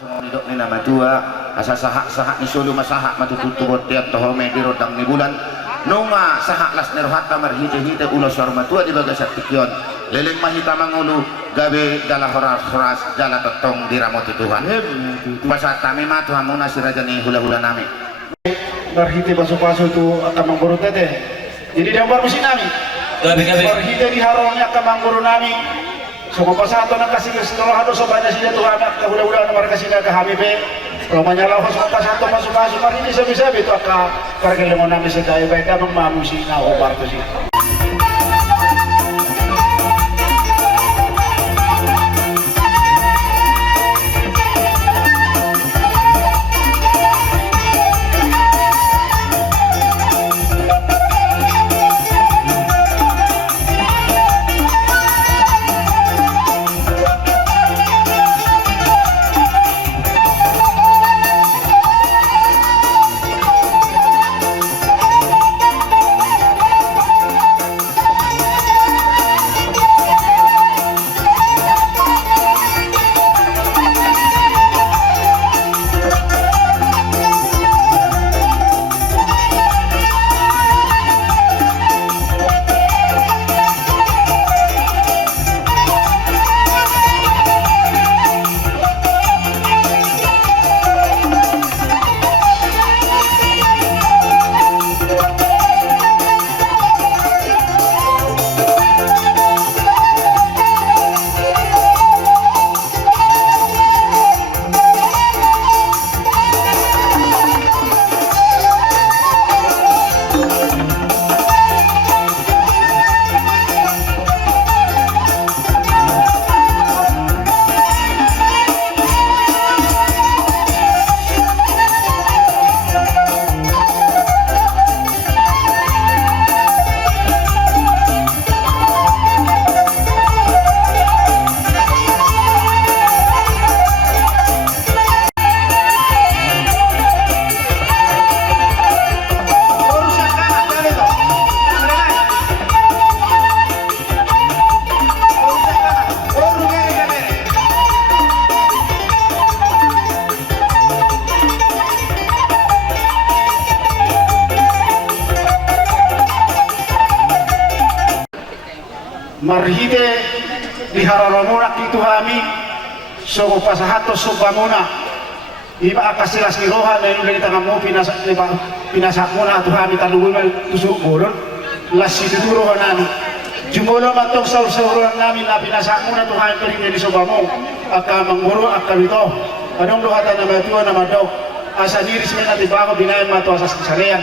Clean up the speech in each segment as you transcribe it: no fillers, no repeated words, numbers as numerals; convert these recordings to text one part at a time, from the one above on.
semua hidup ni nama tua asa sahak ni sulu masahak matututubot tiap tohome di rodang ni bulan nunga sahak las nerhat kamar hite ulos warma tua di bagas saktikion leleng mahita mangulu gabe dala horas jala totong diramoti Tuhan pasat kami matu hamuna siraja ni hula-hula nami berhite pasu-pasu itu akan mengguru tete jadi dia baru mesin nami berhite di harongnya akan mengguru nami semua pasato nak kasih setelah ada sobatnya sini Tuhan nak hula-hula nomor kasih ke HBP kalau menyalau semua pasato masuk-masuk hari ini bisa itu akan pergi lemon nami sekali baik abang mamusi na obar tu sih. Marhite di haroromuna kitu hami so pasahato so bamuna iba akasilas ni roha na yung tanga mo pinasak muna tu hami taluwi mal tusuk boron lasi duduro nami jumulo matong saur-sauran namin na pinasak muna tu hami peringin di so bamo aka mangguro aka bito anong luhatan na matuwa na madaw asa diris may natibago binayan mato asas kisalean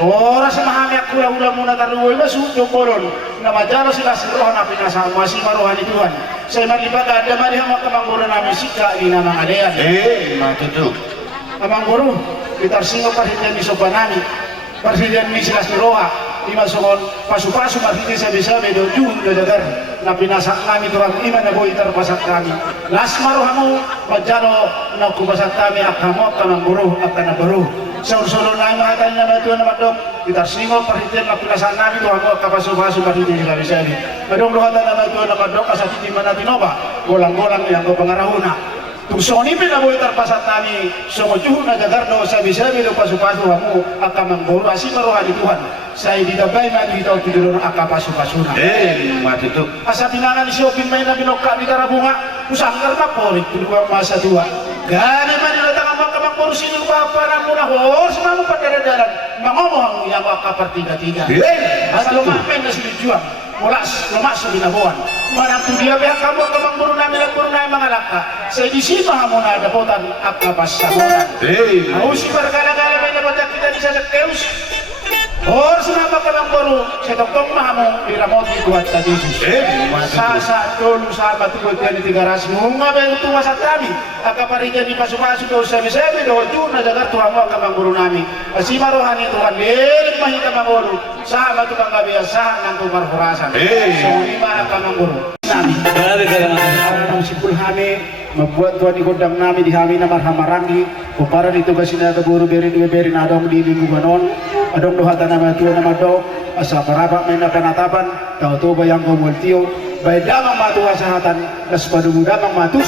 oras mahami aku ulang muna taruwi masuk boron na majalo sila si roha na pinasa masih maruhan ni Tuhan saya maribaga ada mari hama kamangguro namin sika ni namang alean matutu kamangguro kita singo perhentian di sopan nami perhentian ni sila si roha di masukon pasu-pasu marhiti sabi-sabi do jun do dagar na pinasak kami Tuhan iman na boy terpasak kami las maruhamu majalo na kupasak kami akamo kamangguro akana baru saur-saur namin makatan na Tuhan na madong kita singo perhentian na pinasak kami Tuhan mo kapasu-pasu marhiti sabi-sabi madong luhatan na Tuhan na madong kasati mana tinoba golang-golang yang ko pangarahuna Tusoni pina boy terpasat kami semua juhun na dagar do sabi-sabi do pasu-pasu hamu akamangguro asih maruhan di Tuhan saya didabay madu itaw tidulun akapasu-pasuna matutu asa pinangan si Opin may na binokka di karabunga usanggar maporit tuluang masa tua gani man nilatang ang makamangguro sinong paparang muna hos mamu padadalan mangomong yang akapartiga-tiga asa lumapen na sinujuang mula lemak sebinabuan manapun dia biar kamu kamangguro namin at puro namin mga laka sa edisima mo na dapotan at napasabonan ausi bargala-gala may nabadak kita di sa keus or sunama kamangguro sa toktong mahamo iramoti kuat ka Jesus sa tolo sa matugod ka ni tigaras nunga ba yung tunga sa tabi akaparingan ni pasumaso do sa misebi do yun na dagar tuha mo kamangguro namin kasi maruhan ni Tuhan lilig mahita mangguro sa matubang kabiyasahan ng tumarhurasan so lima kamangguro namin ang sipul kami membuat Tuhan di kodang namin di kami na marhamarangi o para dito kasi na kaburo berin na adong di lingkunganon adong dohatan nama Tuhan nama do asa parabak may napanatapan tao to bayang kumultiyo bay damang matuwa sa hatan nas padumudamang matus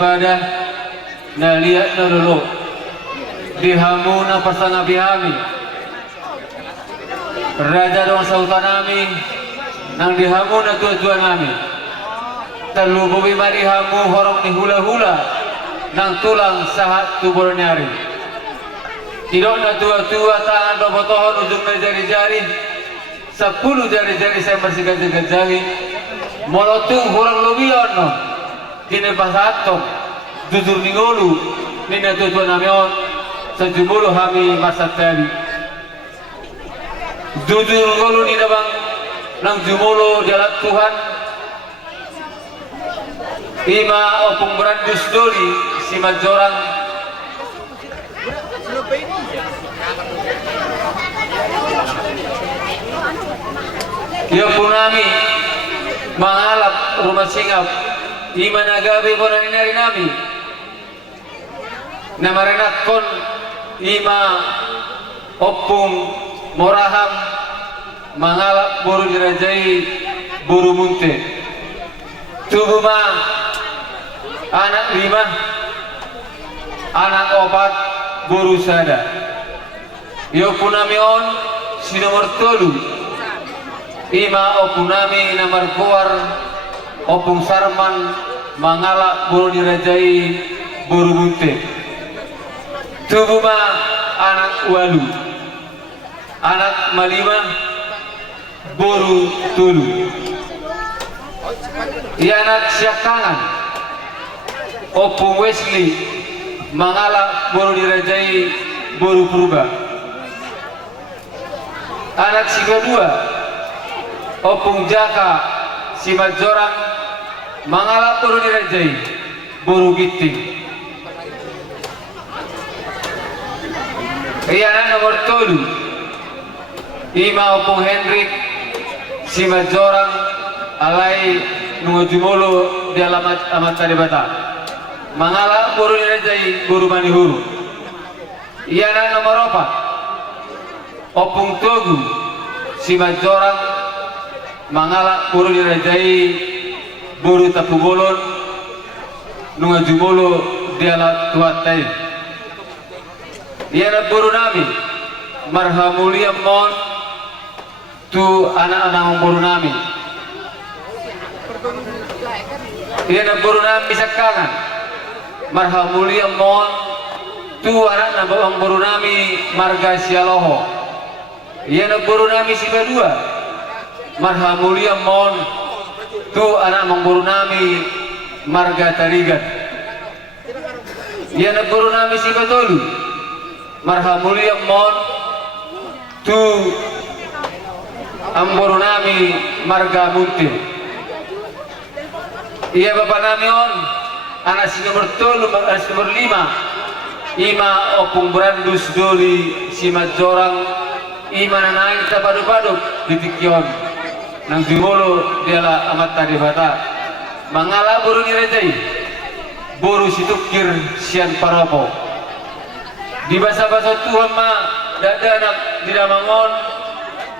ibadah na lihat na lulu dihamu na pasanga bihami raja doang sautan nami nang dihamu na tua-tua nami terlubuhi mari hamu horong ni hula-hula nang tulang sahat tubur nyari tidak na tua-tua tangan dobotohon ujung na jari-jari 10 jari-jari saya bersegaj-gajari molotung hurang lubion no kini pasatong jujur ningolu nina tujuan namion sejumuluh kami masa tadi jujur ngolu nina bang nang jumulu jalan Tuhan ima opung berandus doli si majorang ya punami mangalap rumah singap ima nagabi po na ninari nami na marinakon ima opung moraham mangalap buru dirajai buru munte tubuma anak 5 anak 4 buru sada yo punamion si nomor 3 ima opunami nomor 4 opung sarman mangalak buru dirajai buru munte tubuma anak 8 anak 5 buru tulu anak siakangan opung Wesley mangalak buru dirajai buru purba anak si kedua opung Jaka si majorang mangalak buru dirajai buru giting anak nomor 7 ima opung Hendrik si majorang alai nungojumolo di alamat amat taribata mangalak buru dirajai buru manihuru anak nomor 4 opung Togu si majorang mangalak buru dirajai buru tapubolon nungojumolo di alat tuatai anak buru nami marhamulia mon tu anak-anak buru nami anak buru nami sakangan marhamulia mon tu anak-anak buru nami marga sialoho anak buru nami si kedua marhamulia mon tu anak buru nami marga tarigan anak buru nami si ketolu marhamulia mon tu amburu nami marga munte iya bapak namion anak si nomor 3 anak si nomor 5 ima opung berandus doli si majorang ima nanain tapadu-padu ditikion nang dimolo diala amat tadi bata mangala buru direjai buru situkir sian paropo di basa-basa Tuhan ma dadanak didamangon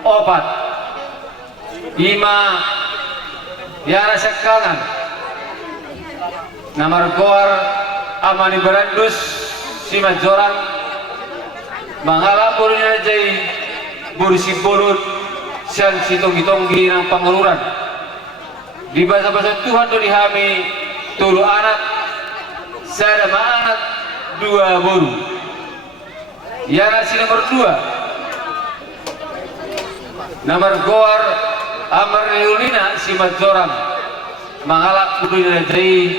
4 5 yara sekangan namar goar amani berandus si majorang mangala buru direjai buru si bolun sian si tonggi-tonggi ng pangururan di basa-basa Tuhan do dihami 3 anak sada anak 2 buru yana si nomor 2 nomor goar amar reulina si majorang mangalak kudu dirajai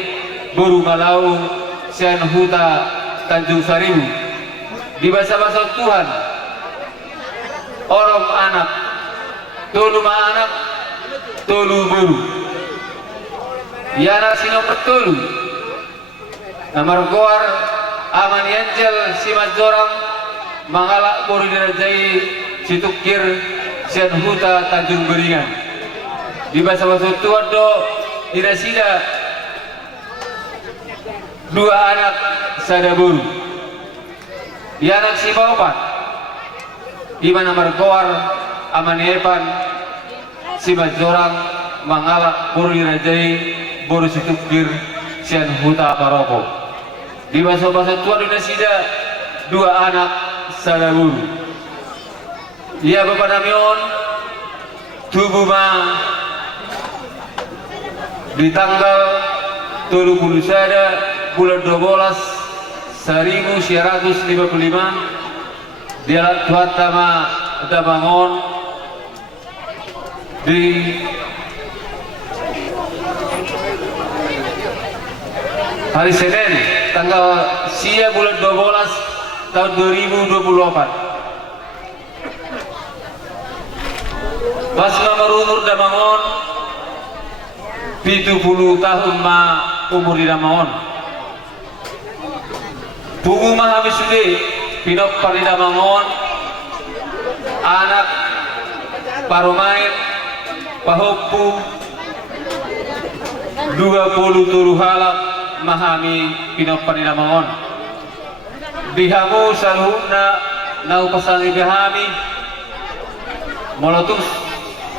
buru malau sian huta Tanjung Saribu di basa-basa Tuhan orom anak 3 anak 3 buru yana si nomor 3 nomor goar aman Angel si majorang mangalak buru dirajai situkir sian huta Tanjung Beringan di basa-basa Tuhan do dirasida 2 anak sada buru di anak si paopat di mana margoar aman Epan si majorang mangalak buru dirajai buru situkir sian huta paroko. Di masa-masa tua dinasida dua anak salaburu. Ia bapak namion tubuh ma di tanggal 30 sada bulan 12 1955 dia tuat tama bangun di hari Senin tanggal sia bulan 12 tahun 2024. Pas mamarunur damangon 70 tahun ma umur di damangon. Pungu mahamis sude pinok pari damangon anak parumain pahoppu 20 halak mahami pinok pari damangon. Dihamu saluhna nau pasangi bihami molotus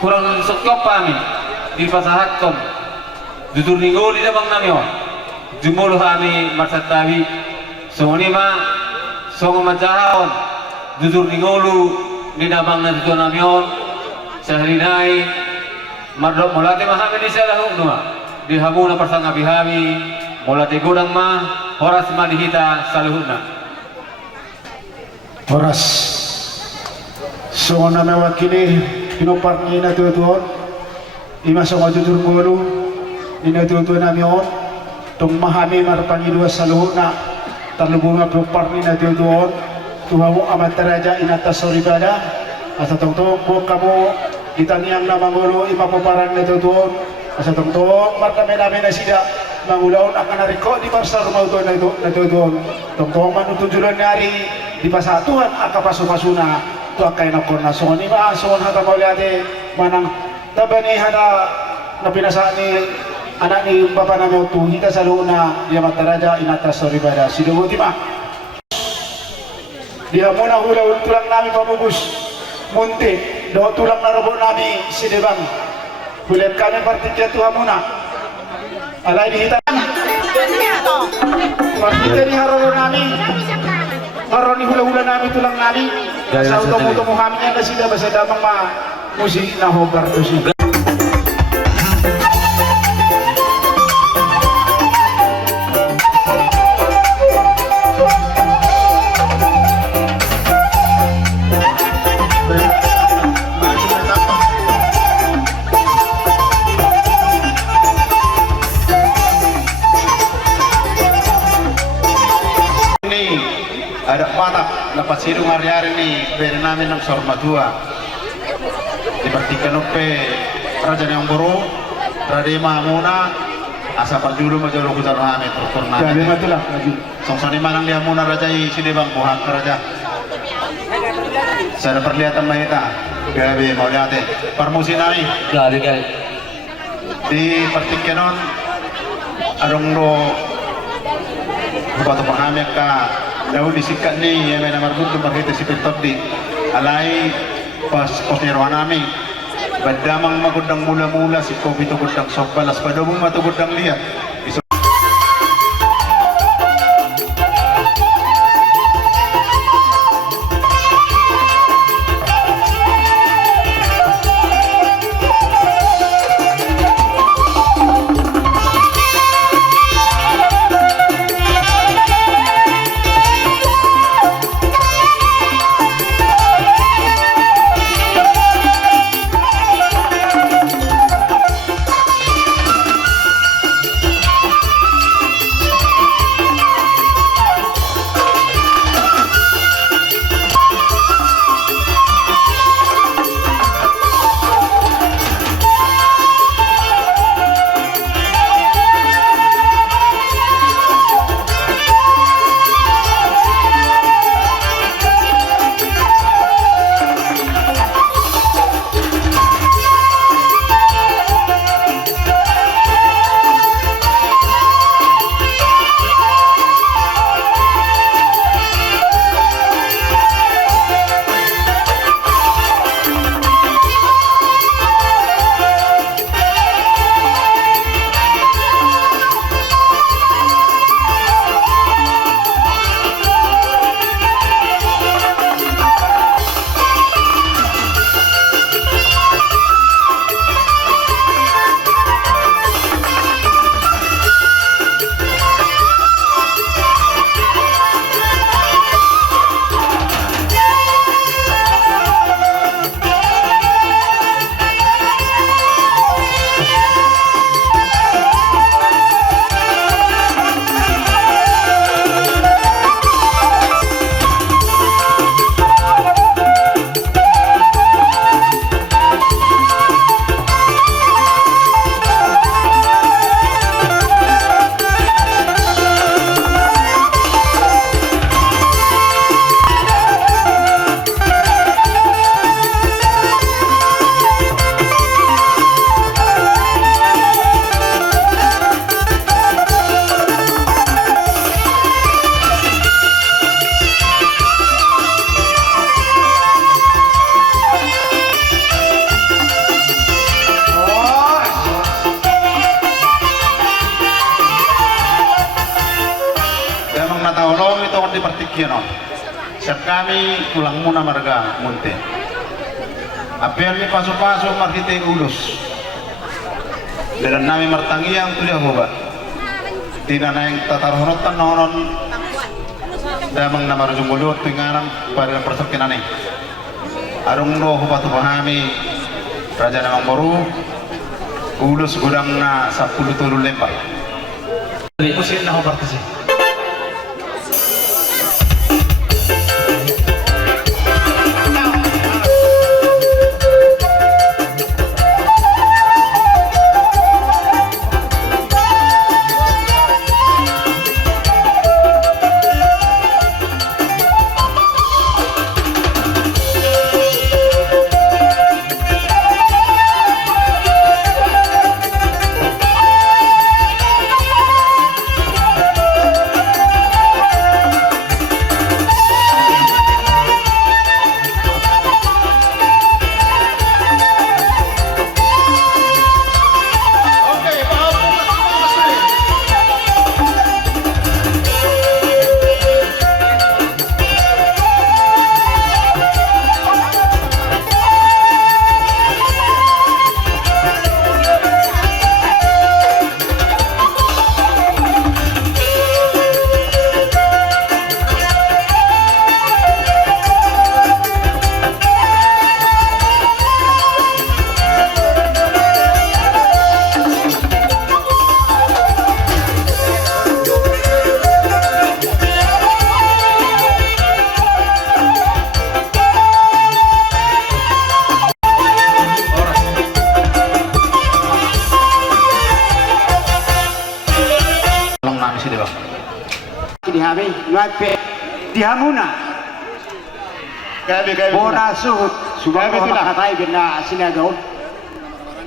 kurang sekop kami di pasahat kom jujur ninggo di damang namyo jumul kami marsatawi songonima songo macahaon jujur ningolu di damang na jujur namyo sehrinai mardok molate mahami di salahu nua di hamu na pasang abihami molate godang ma horas ma dihita saluhuna Horas so na mewakili pinopar ni na tutuon ima so jujur ngulu ni na tutuon namion tung mahami marpangi dua saluhuna talubunga pinopar ni na tutuon tuhamu amat teraja inata soribada asa tong-tong buok kamu ditangiang na mangulu ima poparan na tutuon asa tong-tong marta mename na sida mangulaon akan nariko di pasar mautuan na tutuon tong-tong manutujulan nyari di pasatuhan akapasu-pasuna tu akai nakon na soni ba son hata mauliate manang tabani hada na pinasa ni anak ni bapa na mo tu hita saluna dia mataraja inata soribada sidugo ma dia muna hula tulang nami pamubus munti do tulang narobot nami sidebang kulit kami partiket tu hamuna alai di hita partiket ni haroro nami haroni hula-hula nami tulang nami sa utong-utong muhaminya na sila basa damang musik na hobar to siya. Ada panak dapat sirung hari-hari ni beri namin ng sormatua dipertikan upe raja yang buru radema muna asa panjulu majolo kutan hame terus Jadi matulah lagi. songsoni manang dia muna raja i sinebang buhat raja saya perlihatan mahita gabi mau lihat permusi nami Gabi di pertikanon adong do batu pahame ka daw disikat ni yang nama marbut marhita si pintot di alai pas nirwana nami badamang magudang mula-mula si kopi to gudang sopalas padobong matugudang liat natahulong itu di pertikyan on. Siap kami tulang muna marga munte. Apian ni paso-paso marhite ulus. Dan nami martangiang tulia hoba. Tina na yung tatarhunotan nonon. Damang na marujumulot pinganam para persakinan ni. Arung no hoba tubahami Raja Namang Baru ulus gudang na 10 tulul lembar. Musin na hoba kasi. Dihami ngape dihamuna Gabi bona suhut subang katai benda sinagaw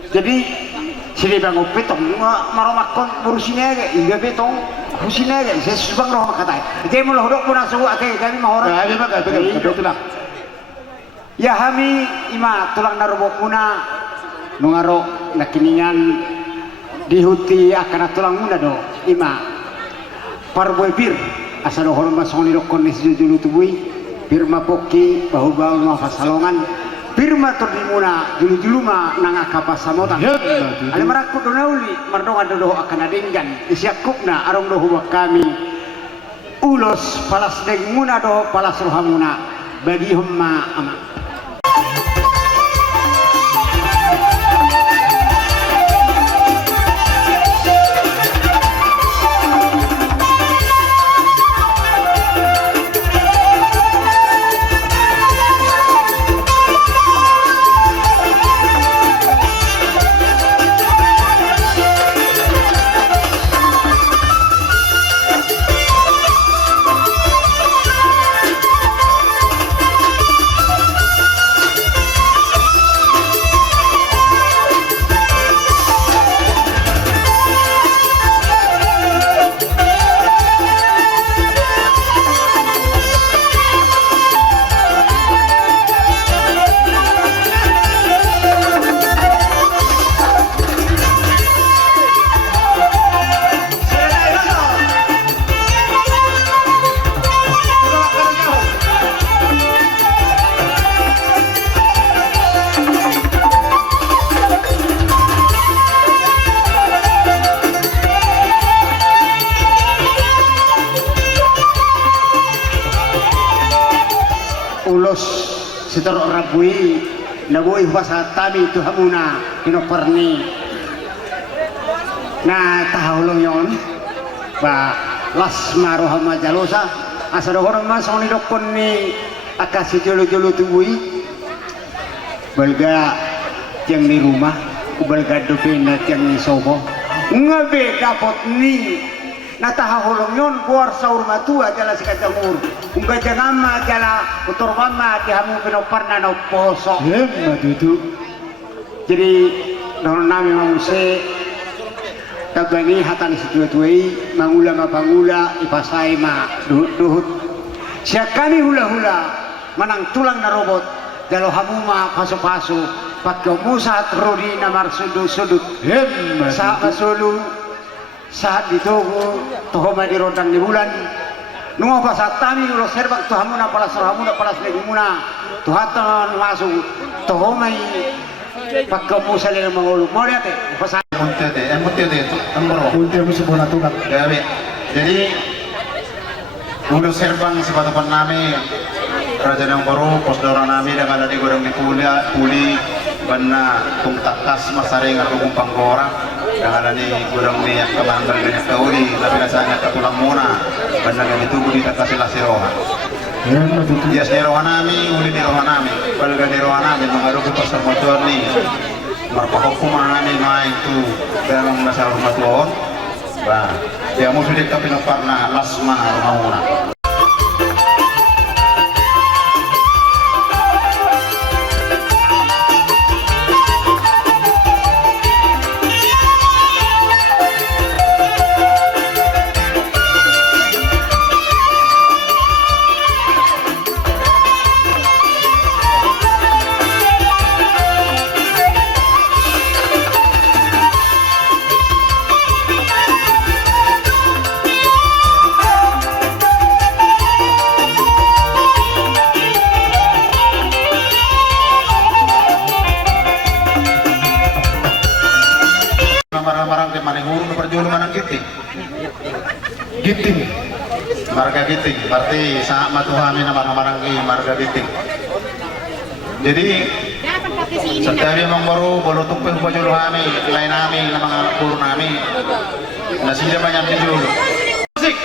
jadi sini bang upetong maromakon burusine ge iga betong husine ge subang roh katai jadi mulo hodok bona suhut ate kami mahora gabi betul. ya hami ima tulang narobok muna nungaro nakiningan dihuti akan tulang muna do ima parboy bir asal hormat songni dokon nis jujulu tubui firma poki bahu bahu ma fasalongan firma tordimuna julu julu ma nanga kapasamotan ale marakku donauli mardonga dodo akan adinggan isiakupna arong dohu kami ulos palas deng muna do palas rohamuna bagi humma ama ulos setor rabui nabui huasa tami tu hamuna kinoperni na tahulong yon ba lasma rohama jalosa asal horma soni dokon ni akasi jolo-jolo tubui balga yang di rumah balga dopena yang di sobo ngabe dapat ni natahulong yon kuar saur matua jala sikacamur unga janama jala utor mama dihamu pinoparna no poso Itu jadi dono nami mamuse tabani hatan situatuai mangula mapangula ipasai ma duhut siakani hula-hula manang tulang na robot jalo hamuma paso-paso patko musat rodi namar sudut-sudut saat masulu saat ditogo toho di rodang di bulan nungo basa tami ulo serbak tuhamuna palas lagi muna tuhatan masuk tuhomai pakka musalil mangulu moriate basa Muntiate, tamboro. Kunti mo sa bunatulat. Gabi. Jadi ulo serbang si patapan namin Raja ng Baro, posdora namin ang aladi goreng ni Puli banna kung takas masaring at kung panggora ang aladi goreng ni kamandang ganyan kauli na pinasanya katulang muna banna ganito kung takas sila si Roha. Yes, ni Roha namin, uli ni Roha namin. Palaga ni Roha namin, mga rugo pa sa motor ni marpakukumahan namin mga itu dalam nasa rumah tuon. Ba, dia mo sulit ka pinapar na lasma rumah muna. Marang-marang ke manihuru na perjulo manang giting. Giting. Marga giting. Berarti sa matuhami na marang-marang ke marga giting. Jadi setiap yang baru bolutung pun perjulo kami, lain kami, na mga puro kami. Nasila banyak perjulo. Musik.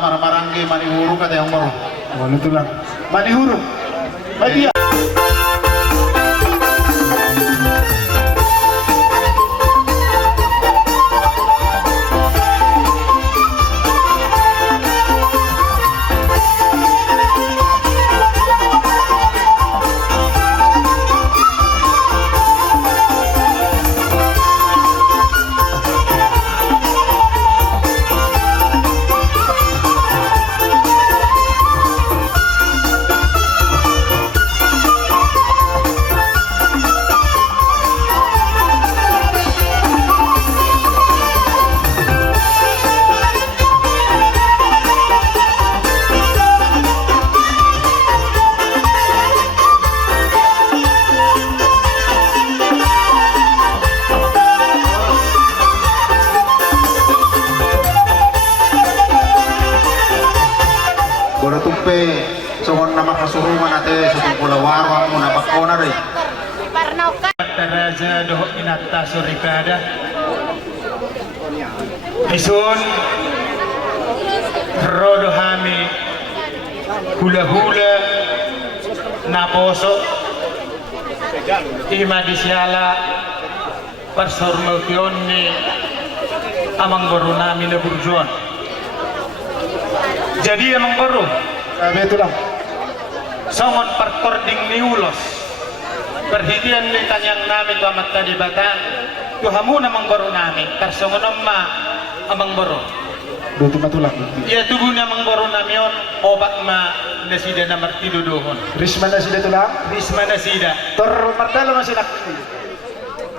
Marang-maranggi manihuru kata yang baru. Wala ito lang. Manihuro. Madiya. Tumpe songon nama kasurungan ate sa Pulawaro mo na bakona rin. Taraja doh inatta surikada. Isun rodo hami hula-hula naposo ima disyala persormation ni amang baru nami na burjuan. Jadi amang baru sabi ito lang songon pertording ni ulos perhitian ni kanyang namin amat tadi batang tuhamu namang baru namin karsongon amma amang baru Buti matulak. iya tubuh namang baru namin obat ma nasida na martiduduhon Risma na sila tulang. Risma nasida Tor martelo masih nak.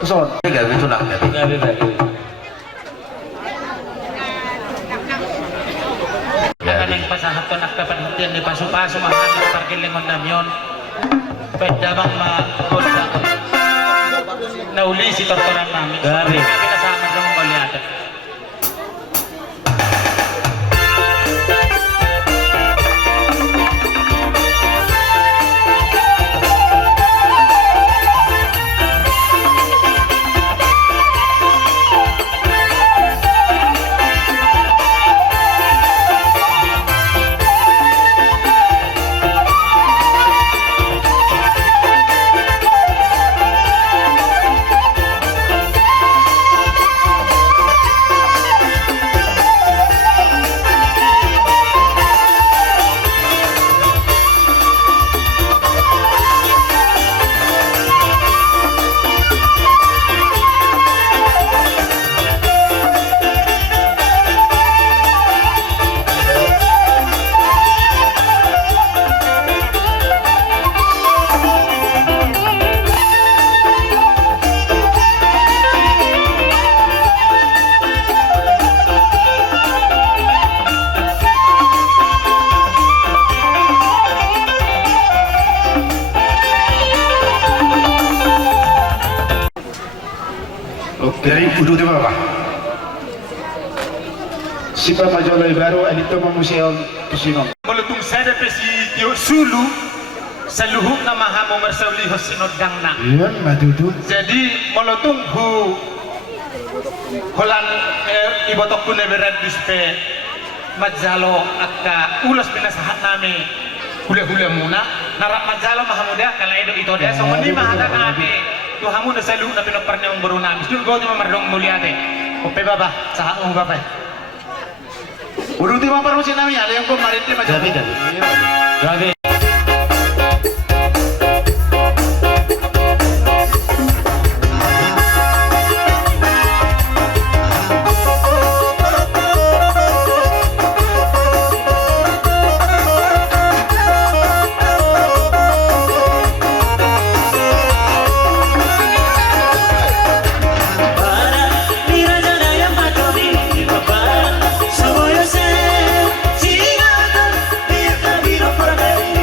Tuson. Gabi tulak gabi. Gabi lagi. Kaning pasahat to nagkapanhatian di paso-paso mahanap parkilingon namyon pwede bang ma nauli si tortoran namin. Grabe. Kami kasama ng balyada. Dari udu di bawah. Sipa majolay baru alito mamuseum tusinong. Mulutong sada presidio Sulu sa luhuk na mahamo marsauliho sinodang na. Yan madudu. Jadi mulutong holan ibotok ko na berad dispe madzalo akka ulas pinasahat nami hula-hula muna narap madzalo mahamuda kala edo ito deh so mani mahada nabi tuhamu na salu na pinoparnya ang baru nami sul go ma mardong muliate ope baba sahak mo baba Udah timang permusin nami ada yang kemarin di macam. Grabe. Soy yo sé, si no, mira camino por ahí.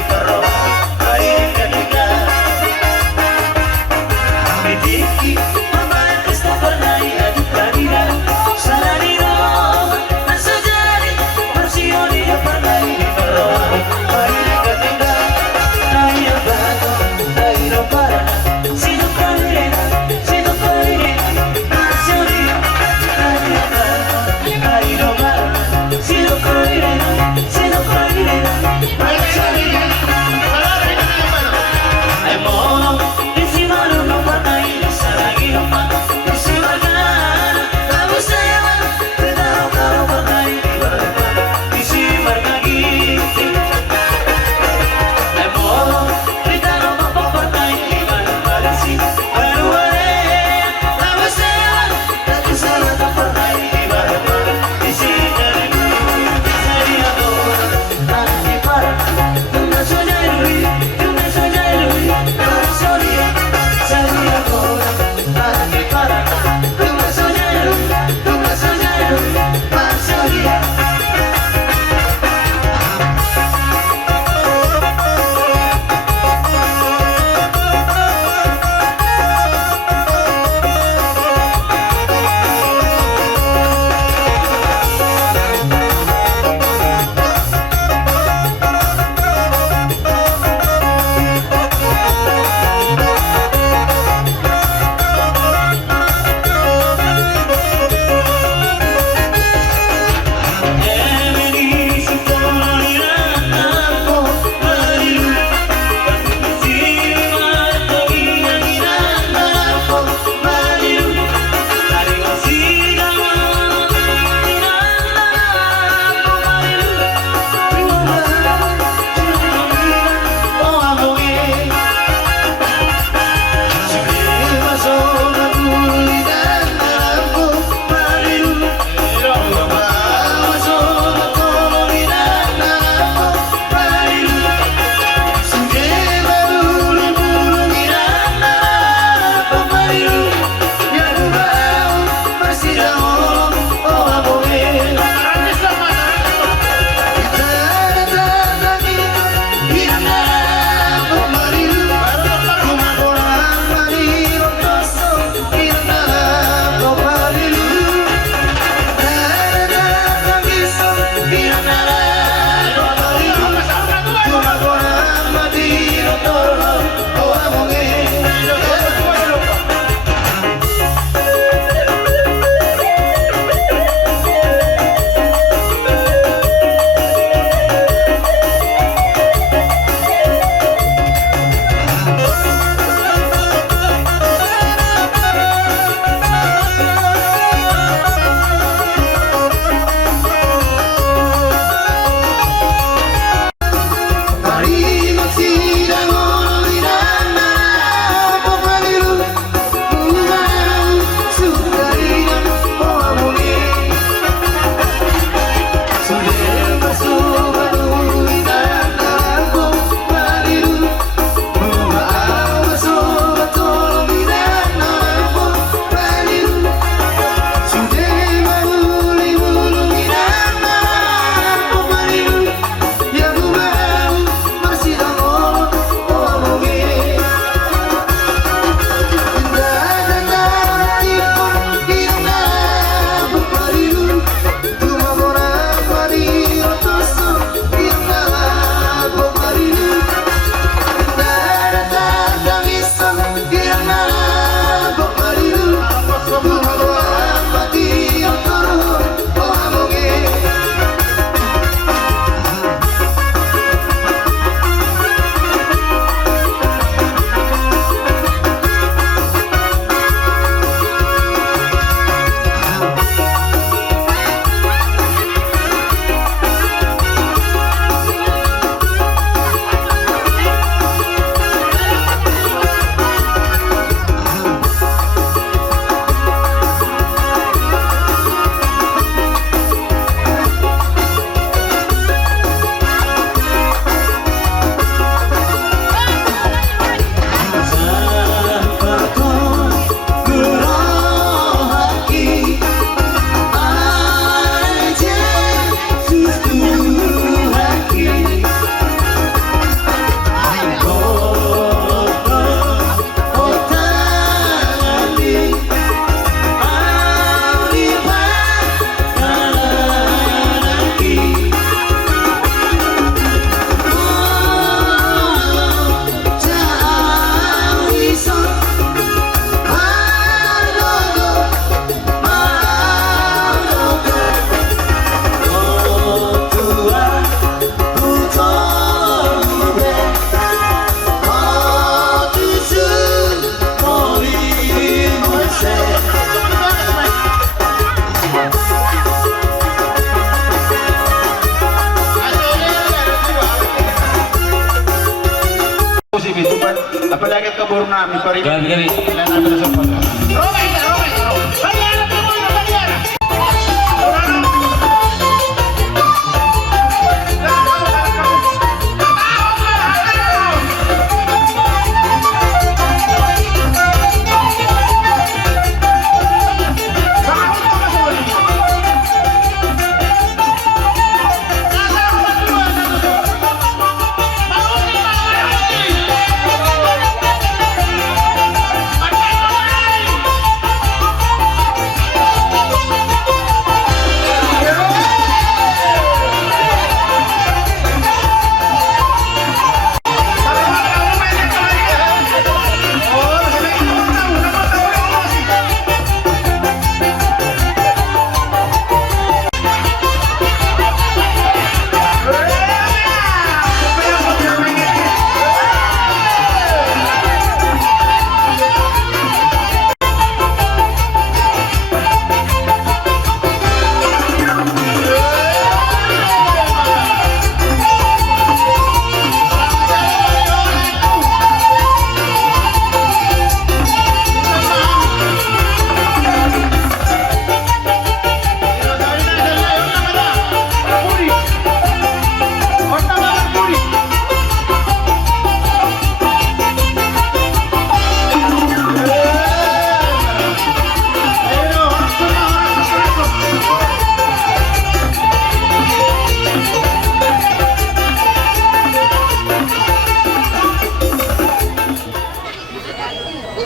di pari. Gabi-gabi. Lain namin sa Sormatua.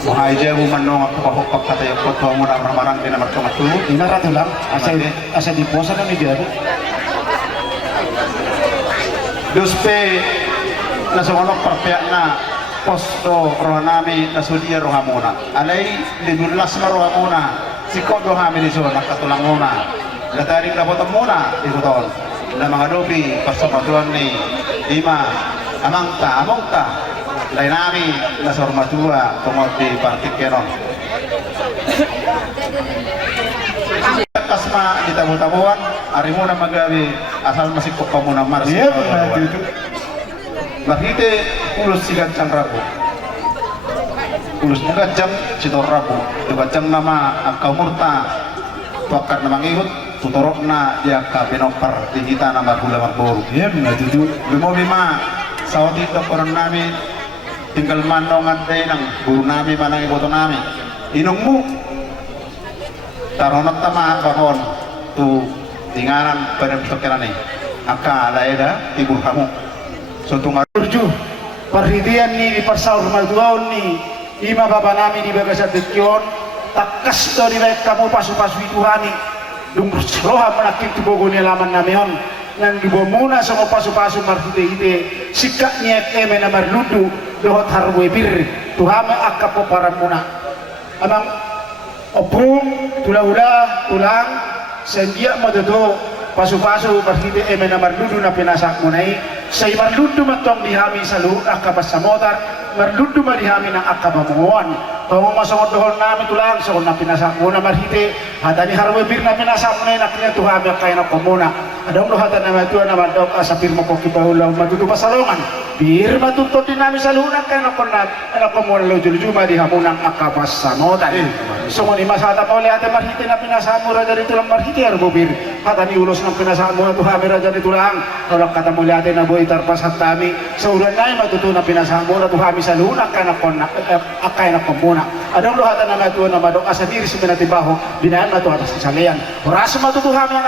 Mga idea mo man nung ako pagkatayok ko tuwa mo na marang din na magkamatu. Inarato lang, asa di posa na ni dia. Duspe nasungonok parpea na posto rohanami nasudia rohamuna. Alay lidulas na rohamuna. Siko rohami di so nakatulang muna. Lataring na bottom muna ikuton. Na mga dobi pasapatuan ni Ima amangta. Lain nami na Sormatua tungkol di partik keron. Kasma di tabu-tabuan, hari muna magawi asal masih kok kamu namar sih. Makite ulus sigancang rabu, ulus sigancang citor rabu. Dibacang nama angkau murta, tuakar nama ngikut, tutorok na dia kabinopar di kita nama gula marburu. Iya, benar itu. Bimo bima sawat itu koran nami tinggal manongan tayo ng guru nami manang iboto nami inong mo taronat tama bakon tu tinganan pada pikiran ni akala eda ibu kamu suntung Urju perhidian ni di pasal Sormatua ni Ima bapa nami di bagasat dekyon takas to di baik kamu pasu-pasu itu hani dung roha menakit tubogo ni laman namion nang dibomuna sama pasu-pasu marhite-hite sikaknya eme na marludu dohot harwe bir tuhama akapo paramuna amang opung tula-hula tulang sendia madodo pasu-pasu marhite eme na marludu na pinasak munai say marludu matong dihami salu akapas sa motar marludu madihami ng akabamuan kung masungod dohon namin tulang sa kung na pinasak muna marhite hadani harwe bir na pinasak munai nakina tuhama kaya na komuna adong lohatan naman ito naman daw sa pirmo ko kibahulaw matuto pasalongan bir matuto din namin sa lunak kaya na komuna lo julujuma di hamunang akapas sa motan so mo ni masata pa ulit ate marhite na pinasaan mo raja dito lang marhite arbo bir hata ni ulos ng pinasaan mo na tuhami raja dito lang kalau kata mo ulit ate na boy tarpas at tami sa ulan na matuto na pinasaan mo na tuhami sa lunak kaya na komuna adong lohatan naman ito na madok asa diri si minatibaho binayan na ito atas isalian oras matutuhami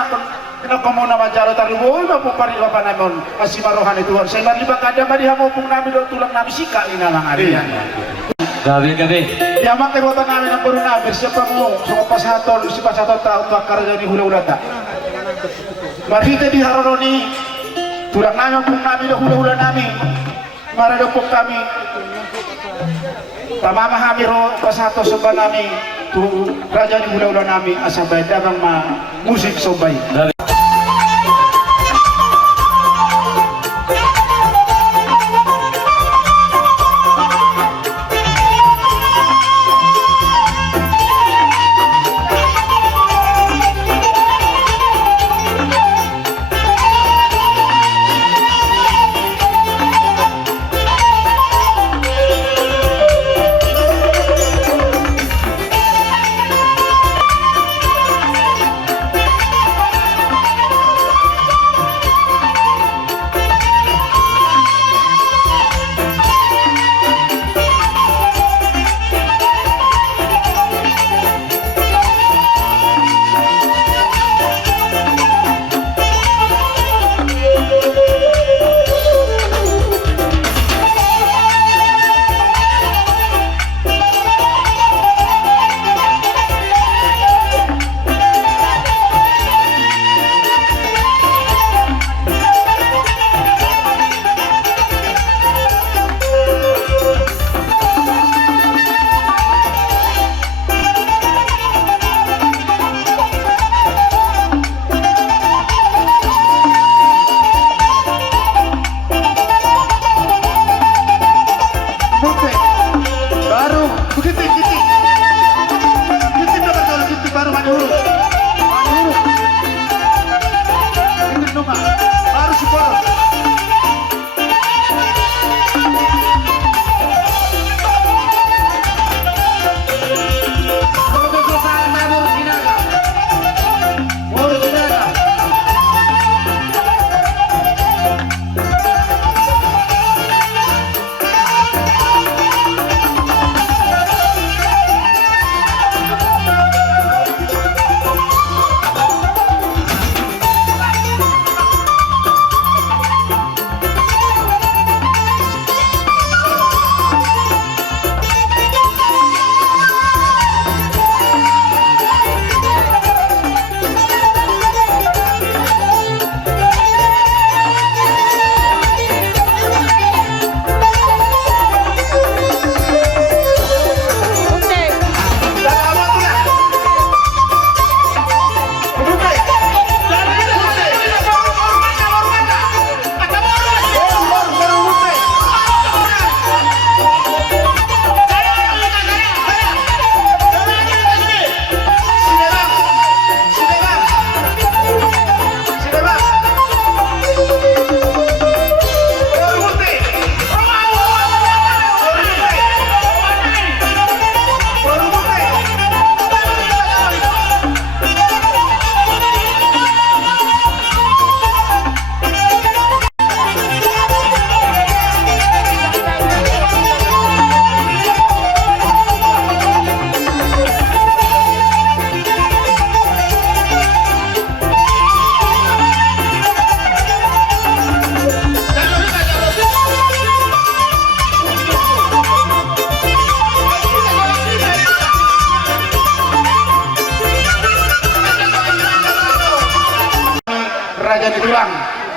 ang kamu nama jalo taruboy ba po pari pa naman kasi marohan ituan sa iman libang kada madiha mo pong namin do tulang namin sika ina lang arian Gabi-gabi. yaman kagwatan namin ang puro namin siya pa mo so pasator si pasator taon bakar ni hula-hulata marhite di haroroni tulang namin pong namin do hula-hula namin marado po kami tamamahami ro pasator sa namin tu raja ni hula-hula namin asabay damang musik sobay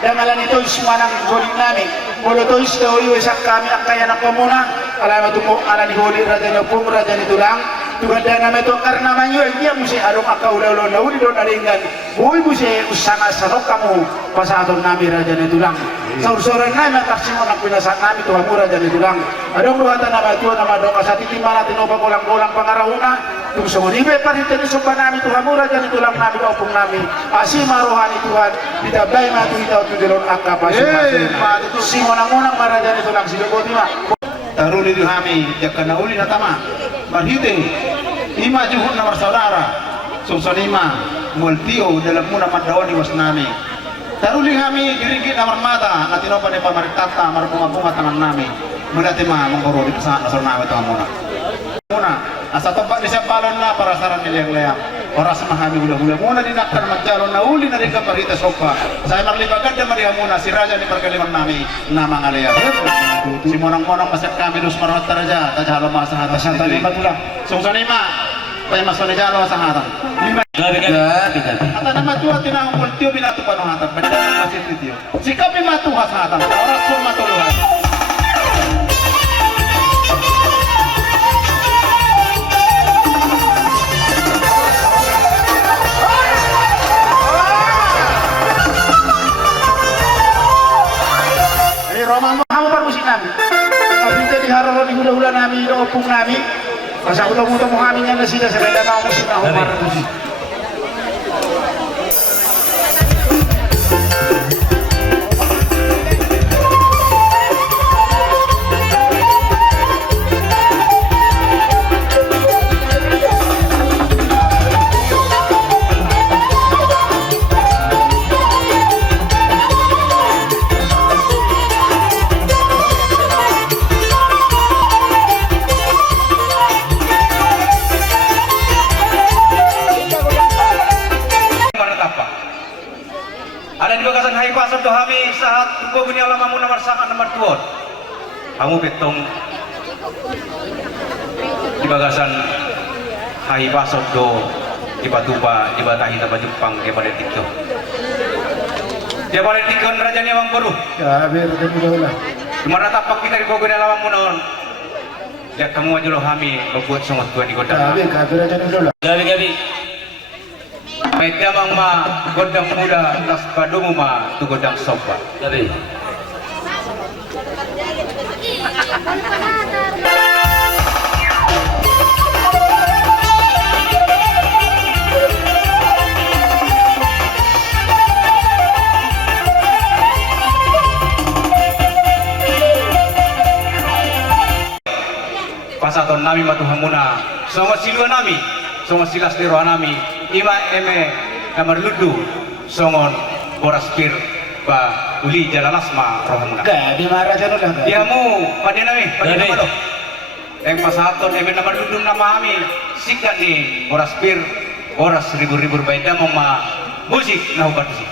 dangalan ito ismanang goling namin. Mula to isdaw iwasak kami ang kaya ng komuna. Alam mo mo ala ni huli raja ni pum raja ni tulang. Tuhan dana meto karena manyo dia musi arong akaulau na uli don aringan. Boy musi usanga sanok kamu pasadon nami raja ni tulang. Saur-sauran nami taksi mo nak pinasak nami Tuhan mu raja ni tulang. Adong ruhatan nama Tuhan nama dong kasati timala tinoba kolang-kolang pangarahuna. Tung sumuribe paritin sumpa nami Tuhan mu raja ni tulang nami opung nami. Asima rohani Tuhan ditabay matu itaw tudilon akapasi. Simonang-monang maraja ni tulang silubo tima. Taruli di kami jakana uli na tama marhite ima juhud na marsaudara sungson ima multio dalam muna mandawani was nami taruli kami dirigit amar mata na tinopa ni pamaritata marbunga-bunga tangan nami mulati ma menggoro di pesan asal nawe to muna asa tempat di balon na para saran nileng-leyang oras mahami hula-hula muna dinaktan magjalon na uli na rin kaparita sopa saya marlibagan da maria muna si raja ni perkaliman nami nama ngalaya si monong-monong masak kami dus marot taraja tajalo masahat tadi patulah sungsan lima pay masone jalo sahatan lima ata nama tua tinang multio binatu panuhatan benda masih titio sikap matu hasatan oras sun matuluhan Roman kamu parusin namin. Kapita di harapan ni hula-hula namin, opung namin. Masa ulang-ulang mo kami nga na sila sa kaya na ako sila ako parusin. pasok do kami saat ko guni alam amun nomor sangat nomor tuon kamu betong di bagasan hai pasok do di batuba di batahi taba Jepang di politik do dia politik kon raja ni awang baru Ya, biar kita lah. mana tapak kita di ko guni alam amun non ya kamu aja lo kami berbuat sangat tuan di kota Ya, biar kafir aja dulu lah. Gabi-gabi. May damang ma godang muda tas padungu ma tu godang sopa. Gabi. Pasaton nami matuhamuna songo silua nami songo silas dero nami ima eme kamar ludu songon boraspir ba uli jalalasma rohamuna Gak, di marah aja udah. diamu pada nami pada Gade. nama do yang pasaton eme kamar ludu nama kami sikat ni boraspir boras ribu-ribu baida mau ma musik nah ubat musik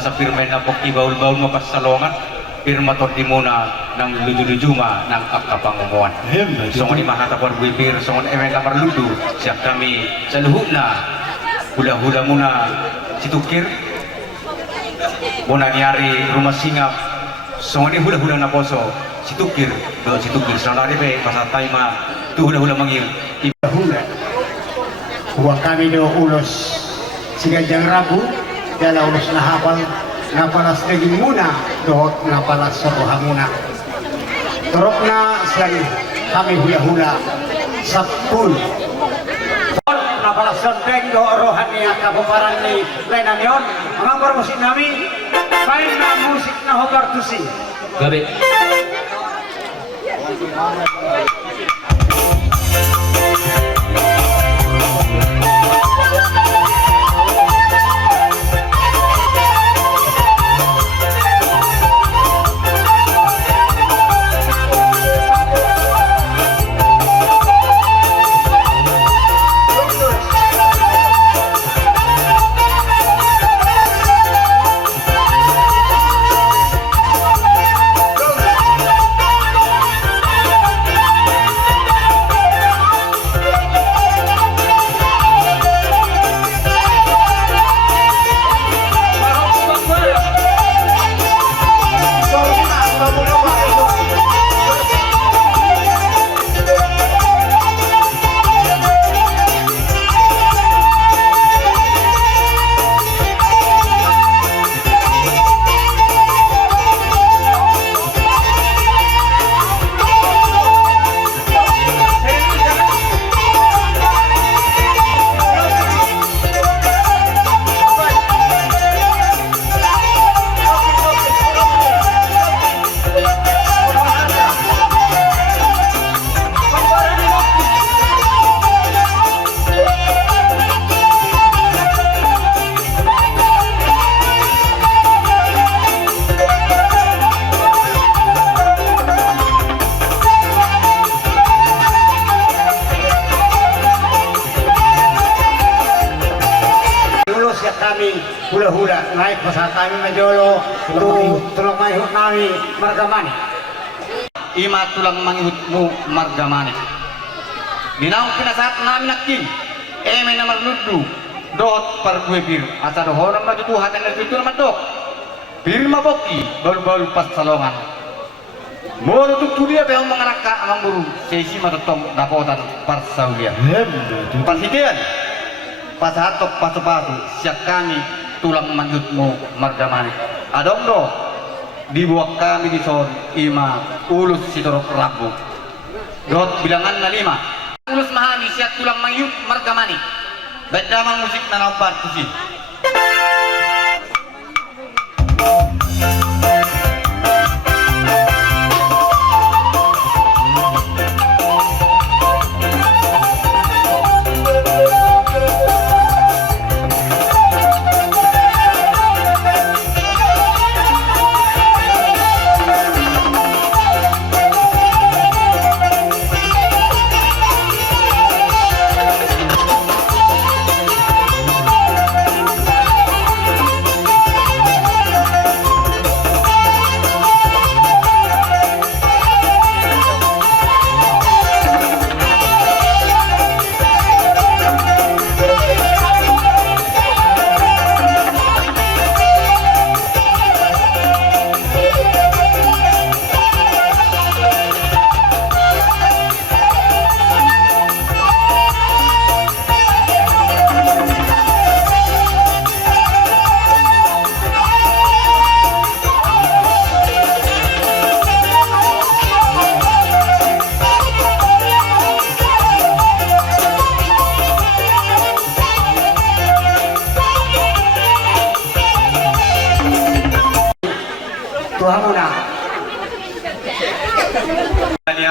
asa pirmay na poki baul-baul mo pasalongan pirma torti muna ng ludu-lujuma ng akapangumuan. So ngon imahata por bibir so ngon emeng kamar ludu siap kami sa luhut na hula-hula muna situkir muna nyari rumah singap so ngon hula-hula na poso situkir do situkir so nari be pasatay ma tu hula-hula mangil hula huwag kami do ulos sigajang rabu dala ulos na hapal napalas daging muna dohot napalas sa muna turok na siyang kami hula-hula sa pool napalas sonteng do rohan niya kapuparan ni Lainan yon mga musik namin main na musik na hobar tusi Gabi. hula-hula naik pasal kami majolo tulang mahut nami margamani ima tulang manghutmu margamani dinaong pinasat namin nakin eme na marnudu dot par bir asa dohoran majutuhan yang nagtutul madok birma boki bal-bal pas salongan mo tutuk tulia pe ang mga raka ang buru sesi matotong dapotan par saulia pasikian pasatok pasu-pasu siap kami tulang manjutmu margamani adong do dibuat kami di son ima ulus sitorok rabu dot bilangan na 5 ulus mahani siap tulang manjut margamani bedamang musik na nampar kusin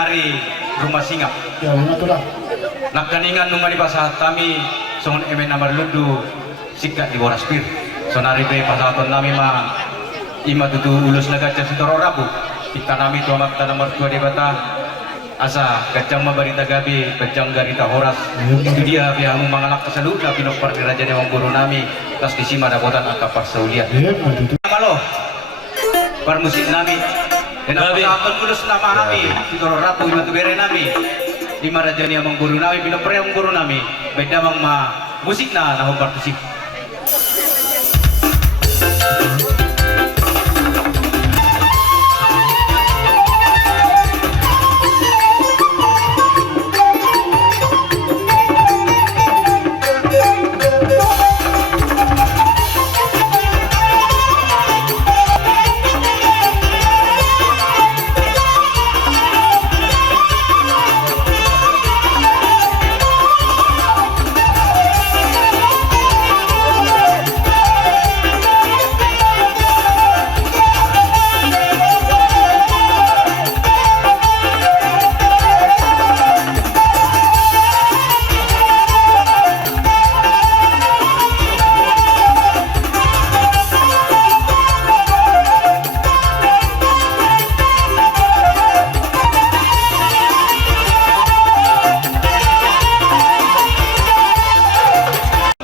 hari rumah singa Ya, natural. nakaningan nung malibasa kami songon emen namar ludu sikat di boraspir sonari be pasaton nami ma ima tutu ulus nagaca sitoro rabu kita nami tu amak tanah mertua di bata asa kacang mabarita gabi kacang garita horas itu dia pihamu mangalak kesaluda pinok parti raja wong guru nami tas disima dapotan akapar saulia permusik nami. Dan apa ulus nama nami, Tidoro Rapu Imatu Bere nami. Di Marajani amang guru nami, Pinopre amang guru nami. Beda amang musik na nahong partusik.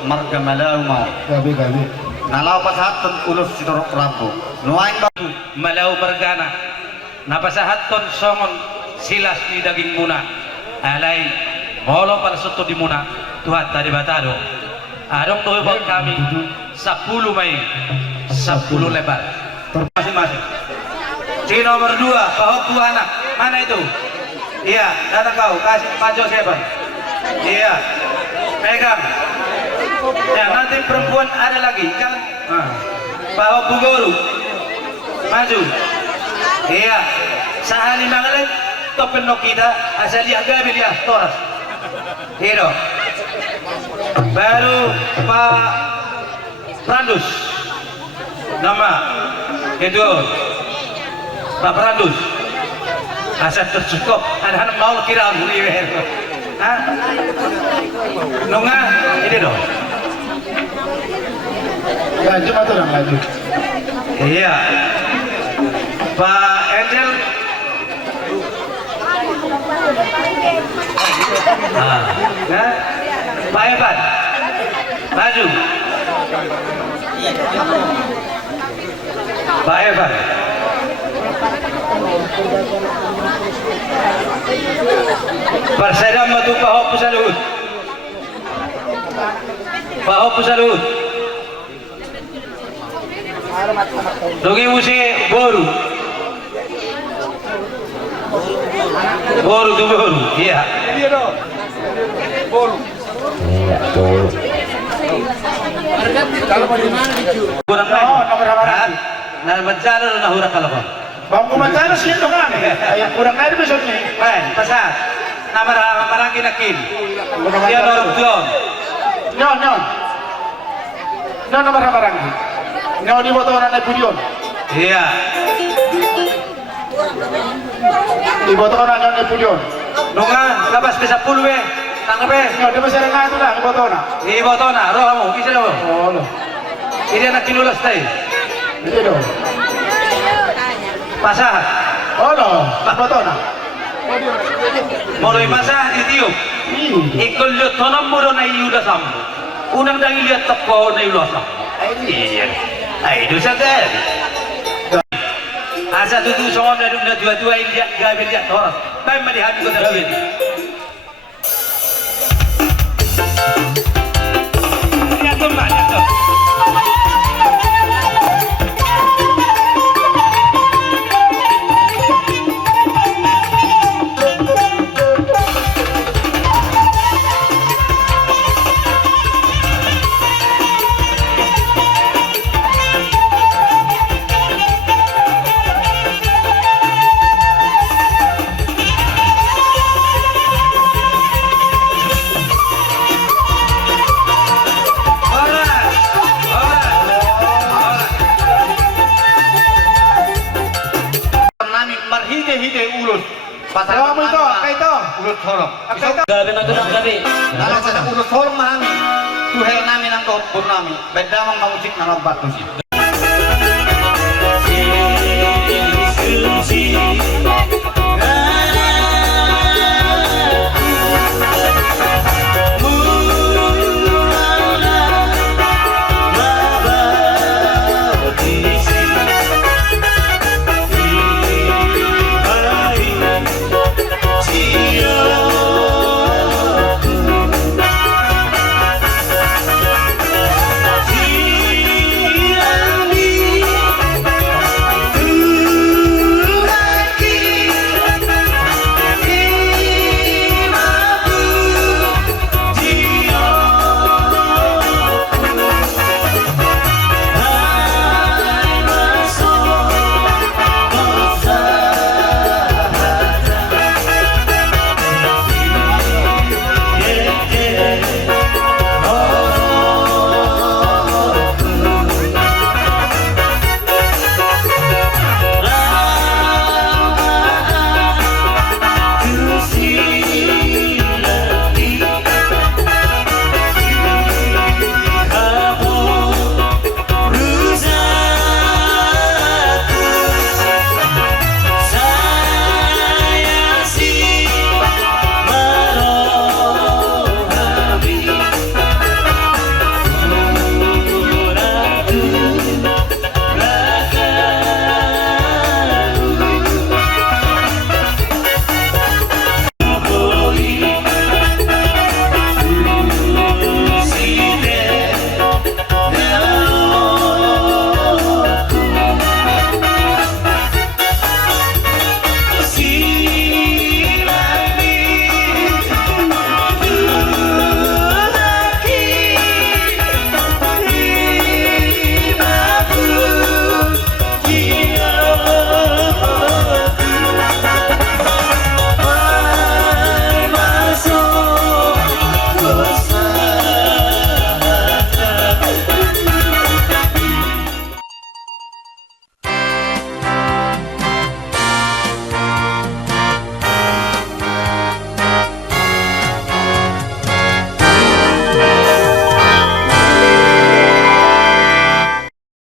Marga Malau mau. Gabi. Nalau pasahatun ulus Tidoro Rapu. Nuain batu. Malau bergana. Napasahaton songon silas di daging muna. Alay molo para soto di muna. Tuhan tadi batado. Adong doy buat kami 10 Mei 10 lebar. Masing-masing. Si nomor 2 Pahok Buana. Mana itu? Iya, datang kau kasih maju siapa? Iya. Pegang. Ya, nanti perempuan ada lagi, jangan. Pahok Bugoro. Maju. Iya. Sahani mangalan topen no kita asal dia gabi dia toras. Hero. Baru Pak Prandus. Nama itu Pak Prandus. Asal tercukup ada mau kira ini. Hah? Nunga ini dong. Lanjut atau orang lanjut? Iya. Pak Angel. Nah, Pak Evan. Maju. Pak Evan. Perseda matu Pahok Pusaluhut. Pahok Pusaluhut. Dogi musi boru. Boru tu boru. Iya. Boru. Iya, boru. Kalau di mana dicu? Kurang lagi. Nomor berapa? Nah, bencana na hura kalau. Bang kumatano siya ito nga. Ay, kurang na rin besok niya. Baik, pasal. Nama marangin nakin. Dia norok tuon. Nyon. Nyon nomor berapa? Nyon di motor na Pudion. Iya. Di motor na Nyon na Pudion. Nunga, labas ke 10 be. Tangkap be. Nyon, di ba siya nga ito na? Di motor na. Ibo to na, roh kamu, bisa lo. Oo, no. Ini anak kinulas tayo. Hindi do. Pasah. Oo, no. Di motor na. Moloy pasah ditiup. Ikol lihat tonam muro na iyuda sambo. Unang dang lihat teko na iyuda sambo. Ay itu saja. Asa tutu songon na dum na dua-dua lihat gaben lihat toras. Bay malihat ko na duit. Lihat tuh, lihat tuh. Pasal mo ito, kaito. ulus horong. Gabi na ito ng gabi. Dalam sa ulus horong namin, tuhel namin ang doon namin. Bedamang mamusik na nagbatusin.